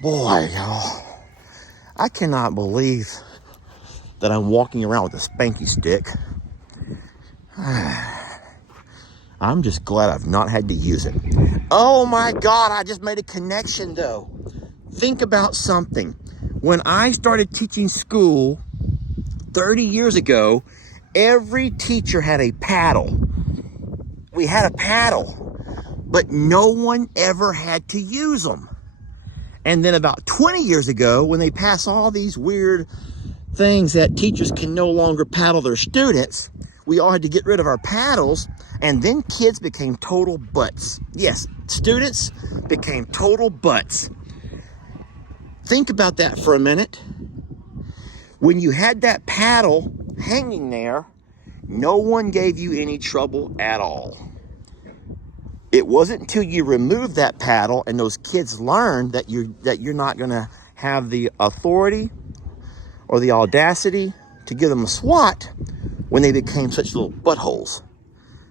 Boy, y'all, I cannot believe that I'm walking around with a spanky stick. I'm just glad I've not had to use it. Oh my God, I just made a connection though. Think about something. When I started teaching school 30 years ago, every teacher had a paddle. We had a paddle, but no one ever had to use them. And then about 20 years ago, when they passed all these weird things that teachers can no longer paddle their students, we all had to get rid of our paddles, and then kids became total butts. Yes, students became total butts. Think about that for a minute. When you had that paddle hanging there, no one gave you any trouble at all. It wasn't until you removed that paddle and those kids learned that you're not going to have the authority or the audacity to give them a swat when they became such little buttholes.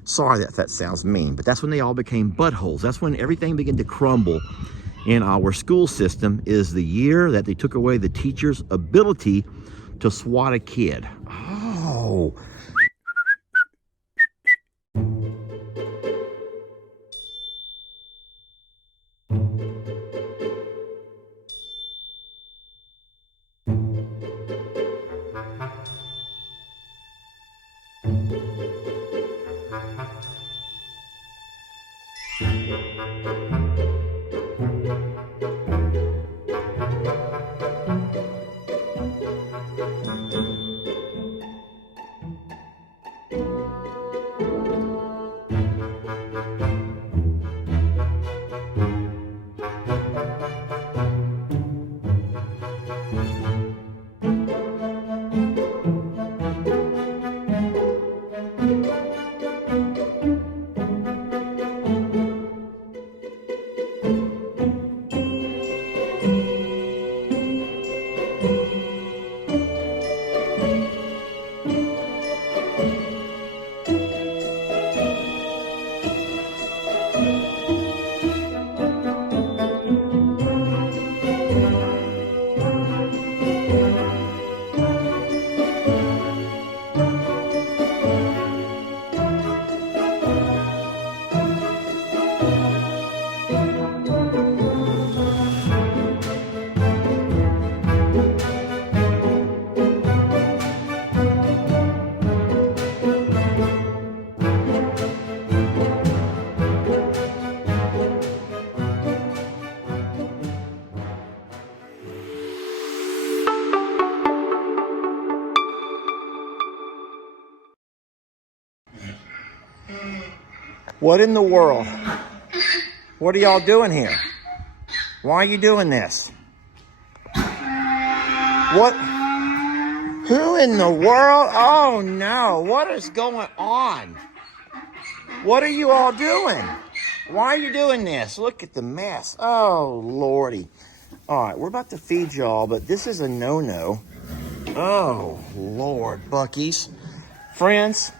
Sorry if that sounds mean, but that's when they all became buttholes. That's when everything began to crumble in our school system, is the year that they took away the teacher's ability to swat a kid. Oh. What in the world? What are y'all doing here? Why are you doing this? What? Who in the world? Oh no, what is going on? What are you all doing? Why are you doing this? Look at the mess. Oh, Lordy. All right, we're about to feed y'all, but this is a no-no. Oh, Lord, Buc-ee's. Friends,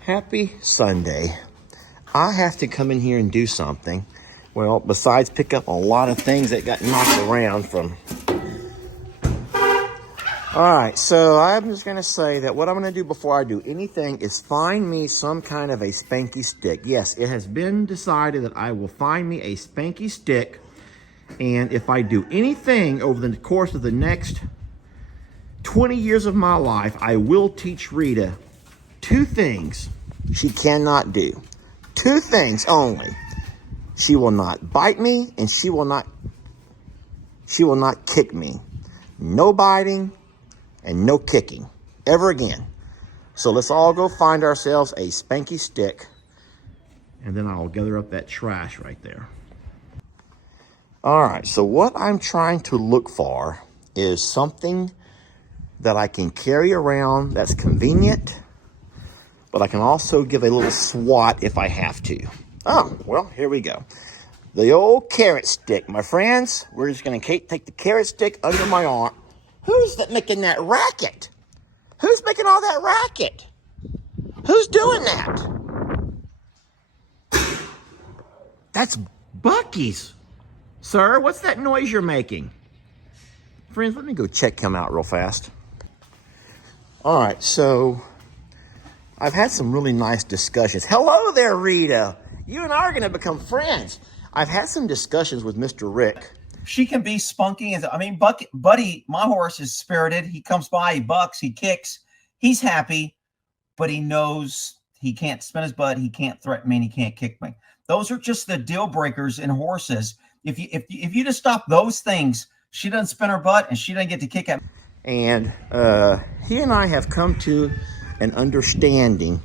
happy Sunday. I have to come in here and do something. Well, besides pick up a lot of things that got knocked around from... All right, so I'm just going to say that what I'm going to do before I do anything is find me some kind of a spanky stick. Yes, it has been decided that I will find me a spanky stick, and if I do anything over the course of the next 20 years of my life, I will teach Rita 2 things she cannot do. 2 things only. She will not bite me, and she will not kick me. No biting and no kicking ever again. So let's all go find ourselves a spanky stick, and then I'll gather up that trash right there. All right, so what I'm trying to look for is something that I can carry around that's convenient, but I can also give a little swat if I have to. Oh, well, here we go. The old carrot stick, my friends. We're just going to take the carrot stick under my arm. Who's making that racket? Who's making all that racket? Who's doing that? That's Buc-ee's. Sir, what's that noise you're making? Friends, let me go check him out real fast. All right, so I've had some really nice discussions. Hello there, Rita. You and I are going to become friends. I've had some discussions with Mr. Rick. She can be spunky. I mean, Buddy, my horse is spirited. He comes by, he bucks, he kicks. He's happy, but he knows he can't spin his butt. He can't threaten me, and he can't kick me. Those are just the deal breakers in horses. If you just stop those things, she doesn't spin her butt and she doesn't get to kick at me. And he and I have come to an understanding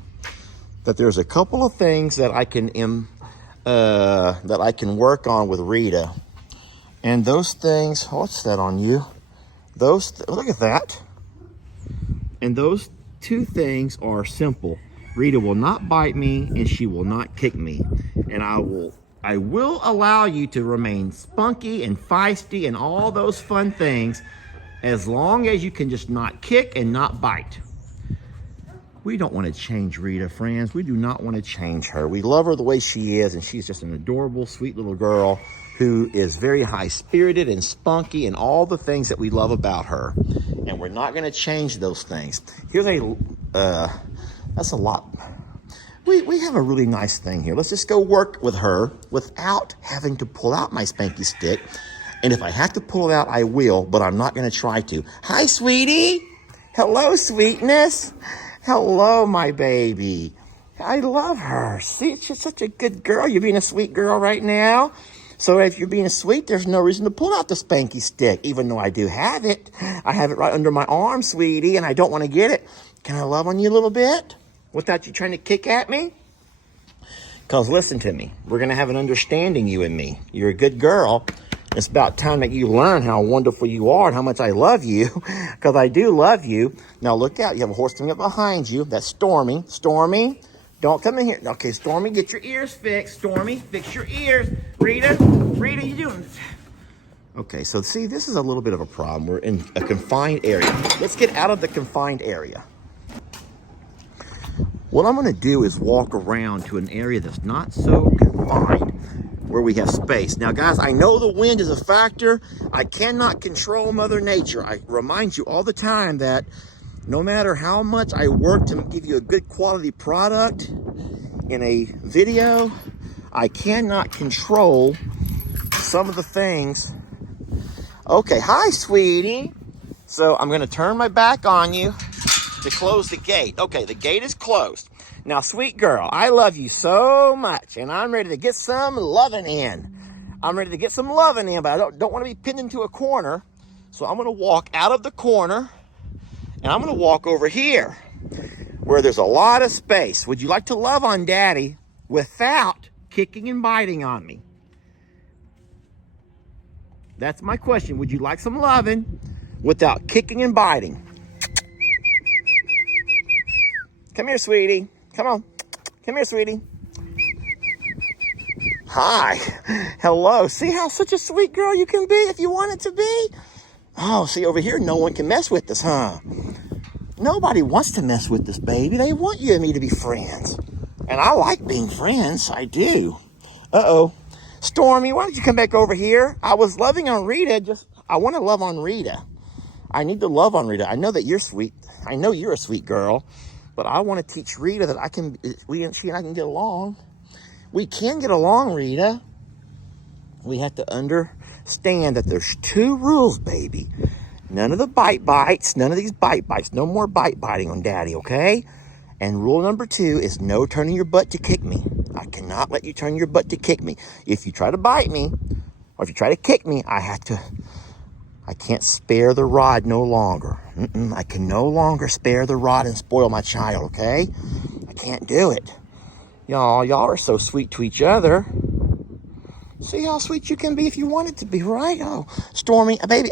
that there's a couple of things that I can work on with Rita. And those things, what's that on you? Look at that. And those two things are simple. Rita will not bite me and she will not kick me. And I will allow you to remain spunky and feisty and all those fun things as long as you can just not kick and not bite. We don't want to change Rita, friends. We do not want to change her. We love her the way she is, and she's just an adorable, sweet little girl who is very high-spirited and spunky and all the things that we love about her. And we're not going to change those things. That's a lot. We have a really nice thing here. Let's just go work with her without having to pull out my spanky stick. And if I have to pull it out, I will, but I'm not going to try to. Hi, sweetie. Hello, sweetness. Hello, my baby. I love her. See, she's such a good girl. You're being a sweet girl right now. So if you're being sweet, there's no reason to pull out the spanky stick, even though I do have it. I have it right under my arm, sweetie, and I don't want to get it. Can I love on you a little bit without you trying to kick at me? Because listen to me. We're going to have an understanding, you and me. You're a good girl. It's about time that you learn how wonderful you are and how much I love you, because I do love you. Now look out. You have a horse coming up behind you. That's Stormy. Stormy, don't come in here. Okay, Stormy, get your ears fixed. Stormy, fix your ears. Rita, you doing? Okay, so see, this is a little bit of a problem. We're in a confined area. Let's get out of the confined area. What I'm going to do is walk around to an area that's not so confined, where we have space. Now, guys, I know the wind is a factor. I cannot control Mother Nature. I remind you all the time that no matter how much I work to give you a good quality product in a video, I cannot control some of the things. Okay, hi, sweetie. So I'm going to turn my back on you to close the gate. Okay, the gate is closed. Now, sweet girl, I love you so much, and I'm ready to get some loving in. I'm ready to get some loving in, but I don't want to be pinned into a corner. So I'm going to walk out of the corner, and I'm going to walk over here where there's a lot of space. Would you like to love on Daddy without kicking and biting on me? That's my question. Would you like some loving without kicking and biting? Come here, sweetie. Come on. Come here, sweetie. Hi. Hello. See how such a sweet girl you can be if you want it to be? Oh, see, over here, no one can mess with us, huh? Nobody wants to mess with this, baby. They want you and me to be friends. And I like being friends. I do. Uh-oh. Stormy, why don't you come back over here? I was loving on Rita. I want to love on Rita. I need to love on Rita. I know that you're sweet. I know you're a sweet girl. But I want to teach Rita that she and I can get along. We can get along, Rita. We have to understand that there's two rules, baby. None of the bites, none of these bites. No more biting on Daddy, okay? And rule number 2 is no turning your butt to kick me. I cannot let you turn your butt to kick me. If you try to bite me, or if you try to kick me, I can't spare the rod no longer. I can no longer spare the rod and spoil my child, okay? I can't do it. Y'all are so sweet to each other. See how sweet you can be if you want it to be, right? Oh, Stormy, baby,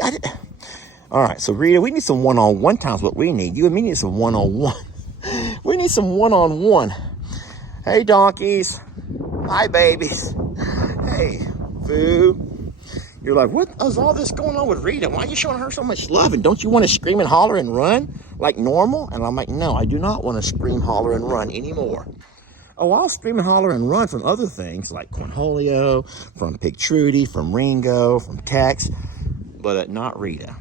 All right, so Rita, we need some one-on-one times what we need. You and me need some one-on-one. We need some one-on-one. Hey, donkeys. Hi, babies. Hey, Boo. You're like, what is all this going on with Rita? Why are you showing her so much love? And don't you want to scream and holler and run like normal? And I'm like, no, I do not want to scream, holler, and run anymore. Oh, I'll scream and holler and run from other things like Cornholio, from Pig Trudy, from Ringo, from Tex, but not Rita.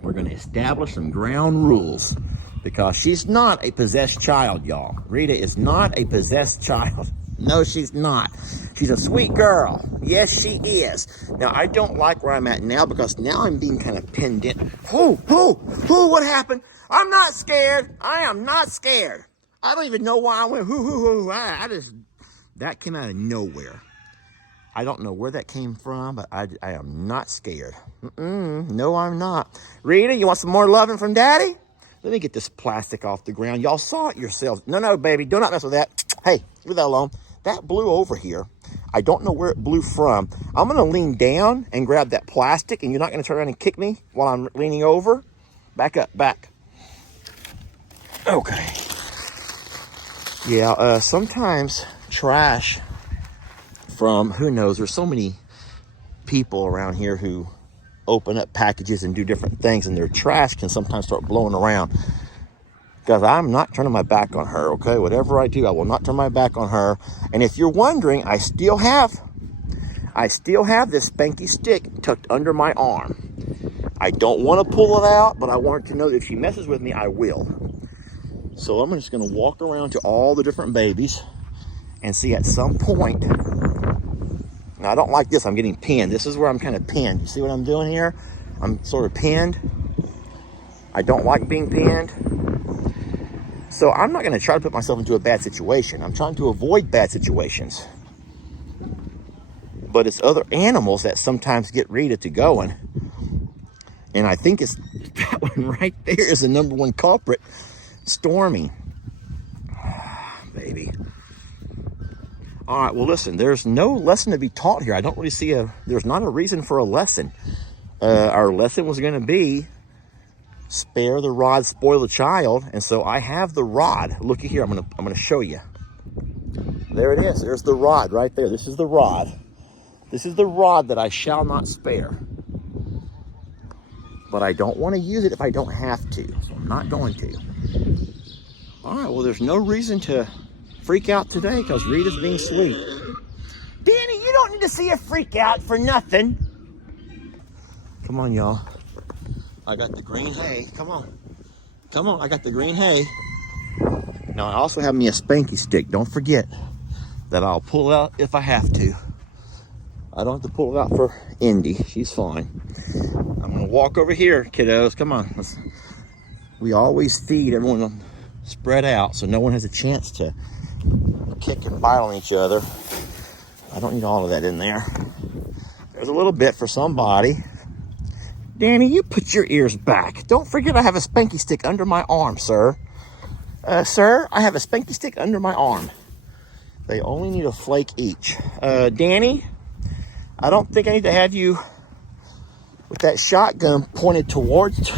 We're going to establish some ground rules because she's not a possessed child, y'all. Rita is not a possessed child. No, she's not. She's a sweet girl. Yes, she is. Now, I don't like where I'm at now because now I'm being kind of pinned in. What happened? I'm not scared. I am not scared. I don't even know why I went that came out of nowhere. I don't know where that came from, but I am not scared. No, I'm not. Rita, you want some more loving from Daddy? Let me get this plastic off the ground. Y'all saw it yourselves. No, baby, do not mess with that. Hey, leave that alone. That blew over here. I don't know where it blew from. I'm going to lean down and grab that plastic, and you're not going to turn around and kick me while I'm leaning over? Back up, back. Okay. Yeah, sometimes trash from, who knows, there's so many people around here who open up packages and do different things, and their trash can sometimes start blowing around. Because I'm not turning my back on her, okay? Whatever I do, I will not turn my back on her. And if you're wondering, I still have this spanky stick tucked under my arm. I don't want to pull it out, but I want her to know that if she messes with me, I will. So I'm just going to walk around to all the different babies and see at some point. Now, I don't like this. I'm getting pinned. This is where I'm kind of pinned. You see what I'm doing here? I'm sort of pinned. I don't like being pinned. So I'm not going to try to put myself into a bad situation. I'm trying to avoid bad situations. But it's other animals that sometimes get Rita to going. And I think it's that one right there is the number one culprit. Stormy. Baby. All right, well, listen, there's no lesson to be taught here. I don't really see there's not a reason for a lesson. Our lesson was going to be spare the rod, spoil the child. And so I have the rod. Looky here, I'm gonna show you. There it is. There's the rod right there. This is the rod. This is the rod that I shall not spare. But I don't want to use it if I don't have to. So I'm not going to. All right, well, there's no reason to freak out today because Rita's being sweet. Danny, you don't need to see a freak out for nothing. Come on, y'all. I got the green hay. Come on. Come on, I got the green hay. Now, I also have me a spanky stick. Don't forget that I'll pull out if I have to. I don't have to pull it out for Indy. She's fine. I'm going to walk over here, kiddos. Come on. We always feed everyone spread out so no one has a chance to kick and bite on each other. I don't need all of that in there. There's a little bit for somebody. Danny, you put your ears back. Don't forget I have a spanky stick under my arm, sir. Sir, I have a spanky stick under my arm. They only need a flake each. Danny, I don't think I need to have you with that shotgun pointed towards.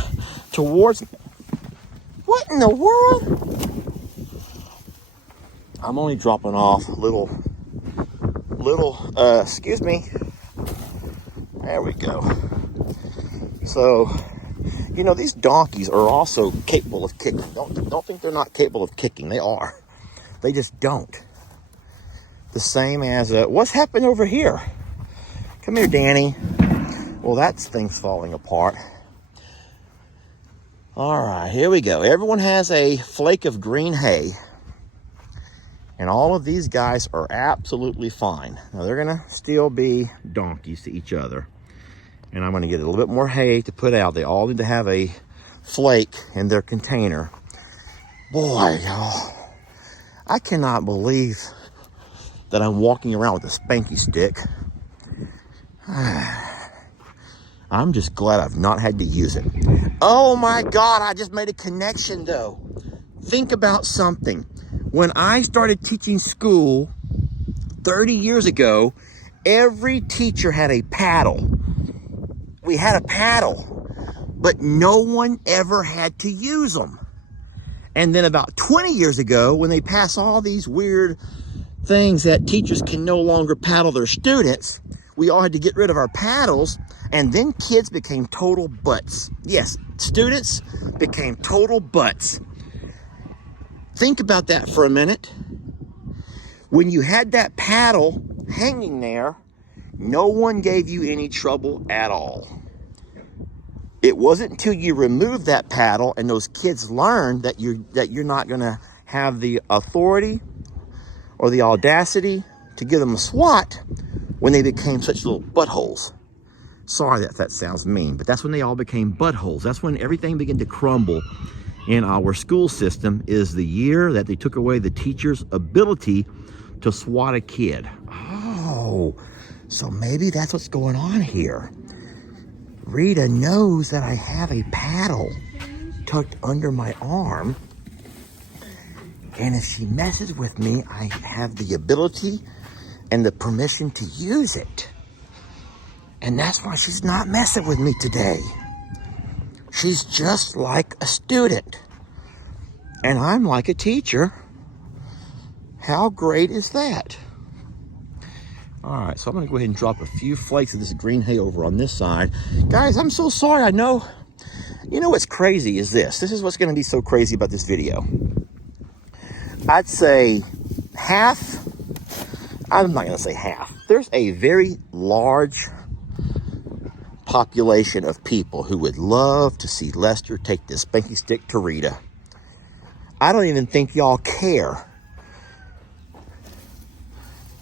What in the world? I'm only dropping off little, excuse me. There we go. So, you know, these donkeys are also capable of kicking. Don't think they're not capable of kicking. They are. They just don't. The same as, what's happened over here? Come here, Danny. Well, that thing's falling apart. All right, here we go. Everyone has a flake of green hay. And all of these guys are absolutely fine. Now, they're going to still be donkeys to each other. And I'm going to get a little bit more hay to put out. They all need to have a flake in their container. Boy, y'all, I cannot believe that I'm walking around with a spanky stick. I'm just glad I've not had to use it. Oh my God, I just made a connection though. Think about something. When I started teaching school 30 years ago, every teacher had a paddle. We had a paddle, but no one ever had to use them. And then about 20 years ago, when they passed all these weird things that teachers can no longer paddle their students, we all had to get rid of our paddles, and then kids became total butts. Yes, students became total butts. Think about that for a minute. When you had that paddle hanging there, no one gave you any trouble at all. It wasn't until you removed that paddle and those kids learned that you're not going to have the authority or the audacity to give them a swat when they became such little buttholes. Sorry if that sounds mean, but that's when they all became buttholes. That's when everything began to crumble in our school system, is the year that they took away the teacher's ability to swat a kid. Oh, so maybe that's what's going on here. Rita knows that I have a paddle tucked under my arm, and if she messes with me, I have the ability and the permission to use it. And that's why she's not messing with me today. She's just like a student, and I'm like a teacher. How great is that? All right, so I'm gonna go ahead and drop a few flakes of this green hay over on this side. Guys, I'm so sorry, I know. You know what's crazy is this. This is what's gonna be so crazy about this video. I'd say half, I'm not gonna say half. There's a very large population of people who would love to see Lester take this spanky stick to Rita. I don't even think y'all care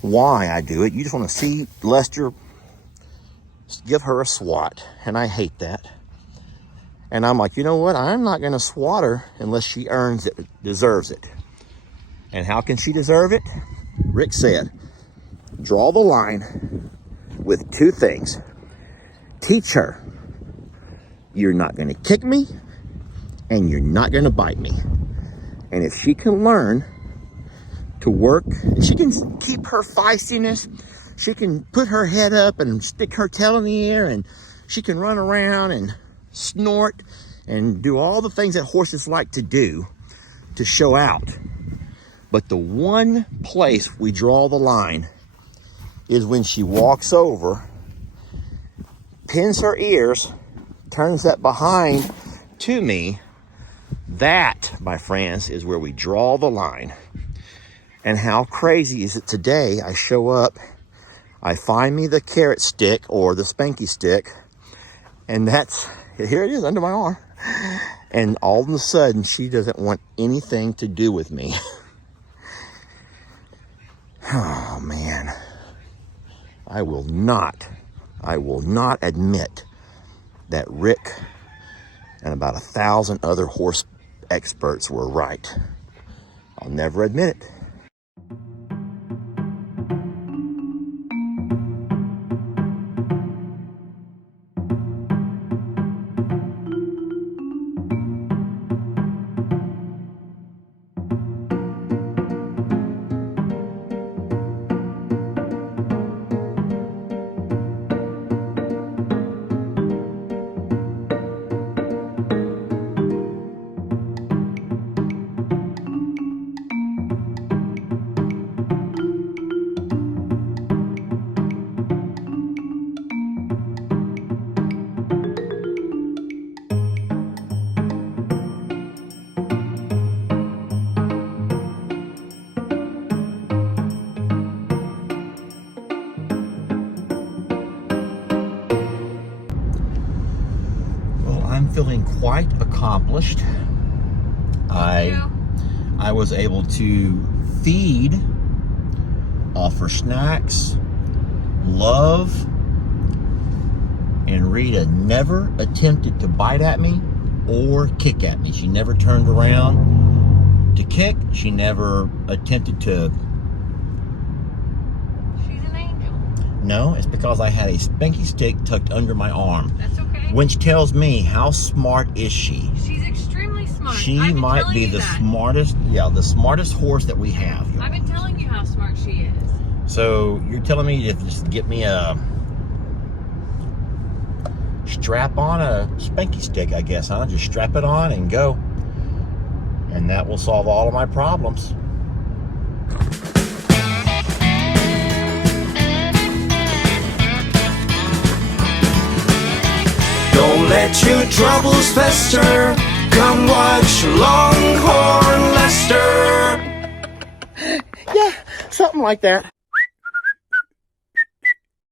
why I do it. You just want to see Lester give her a swat, and I hate that. And I'm like, you know what? I'm not going to swat her unless she earns it, deserves it. And how can she deserve it? Rick said, draw the line with two things. Teach her you're not going to kick me and you're not going to bite me. And if she can learn to work, she can keep her feistiness, she can put her head up and stick her tail in the air, and she can run around and snort and do all the things that horses like to do to show out. But the one place we draw the line is when she walks over, pins her ears, turns that behind to me. That, my friends, is where we draw the line. And how crazy is it today? I show up, I find me the carrot stick or the spanky stick, and that's, here it is under my arm. And all of a sudden, she doesn't want anything to do with me. Oh man, I will not admit that Rick and about 1,000 other horse experts were right. I'll never admit it. I'm feeling quite accomplished. I was able to feed, offer snacks, love, and Rita never attempted to bite at me or kick at me. She never turned around to kick. She never attempted to. She's an angel. No, it's because I had a spanky stick tucked under my arm. That's okay. Which tells me, how smart is she? She's extremely smart. She might be the smartest, the smartest horse that we have. I've been telling you how smart she is. So you're telling me to just get me a strap on a spanky stick, I guess, huh? Just strap it on and go. And that will solve all of my problems. Don't let your troubles fester. Come watch Longhorn Lester. Yeah, something Something like that.